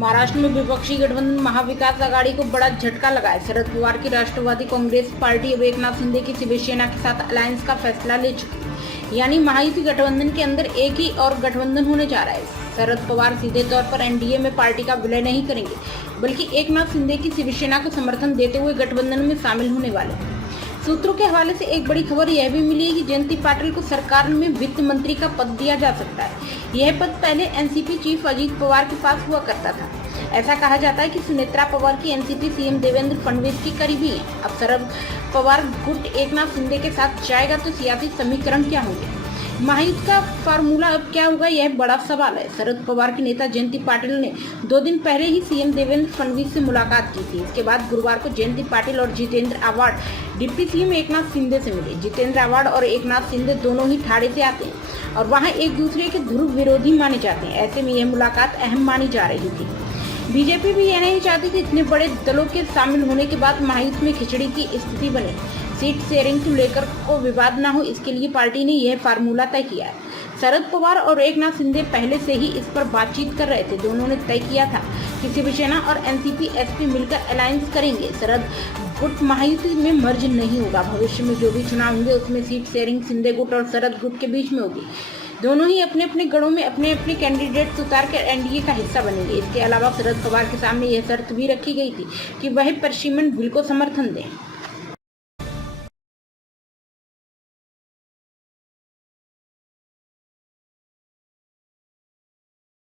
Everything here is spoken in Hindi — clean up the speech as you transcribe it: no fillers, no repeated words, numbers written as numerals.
महाराष्ट्र में विपक्षी गठबंधन महाविकास आघाड़ी को बड़ा झटका लगा है। शरद पवार की राष्ट्रवादी कांग्रेस पार्टी अब एकनाथ शिंदे की शिवसेना के साथ अलायंस का फैसला ले चुकी है, यानी महायुति गठबंधन के अंदर एक ही और गठबंधन होने जा रहा है। शरद पवार सीधे तौर पर एनडीए में पार्टी का विलय नहीं करेंगे, बल्कि एकनाथ शिंदे की शिवसेना को समर्थन देते हुए गठबंधन में शामिल होने वाले हैं। सूत्रों के हवाले से एक बड़ी खबर यह भी मिली है कि जयंती पाटिल को सरकार में वित्त मंत्री का पद दिया जा सकता है। यह पद पहले एनसीपी चीफ अजीत पवार के पास हुआ करता था। ऐसा कहा जाता है कि सुनेत्रा पवार की एनसीपी सीएम देवेंद्र फडणवीस की करीबी है। अब शरद पवार गुट एकनाथ शिंदे के साथ जाएगा तो सियासी समीकरण क्या होंगे, महायुति का फार्मूला अब क्या होगा, यह बड़ा सवाल है। शरद पवार के नेता जयंती पाटिल ने 2 दिन पहले ही सीएम देवेंद्र फडणवीस से मुलाकात की थी। इसके बाद गुरुवार को जयंती पाटिल और जितेंद्र आव्हाड डिप्टी सीएम एकनाथ शिंदे से मिले। जितेंद्र आव्हाड और एकनाथ शिंदे दोनों ही ठाणे से आते हैं और वहां एक दूसरे के ध्रुव विरोधी माने जाते हैं। ऐसे में यह मुलाकात अहम मानी जा रही थी। बीजेपी भी यह नहीं चाहती कि इतने बड़े दलों के शामिल होने के बाद महायुति में खिचड़ी की स्थिति बने। सीट शेयरिंग को लेकर को विवाद न हो, इसके लिए पार्टी ने यह फार्मूला तय किया है। शरद पवार और एकनाथ शिंदे पहले से ही इस पर बातचीत कर रहे थे। दोनों ने तय किया था कि शिवसेना और एनसीपी एसपी मिलकर अलायंस करेंगे। शरद गुट महायुति में मर्ज नहीं होगा। भविष्य में जो भी चुनाव होंगे उसमें सीट शेयरिंग शिंदे गुट और शरद गुट के बीच में होगी। दोनों ही अपने अपने गढ़ों में अपने अपने कैंडिडेट्स उतार कर एनडीए का हिस्सा बनेंगे। इसके अलावा शरद पवार के सामने यह शर्त भी रखी गई थी कि वह परिसीमन बिल को समर्थन दें।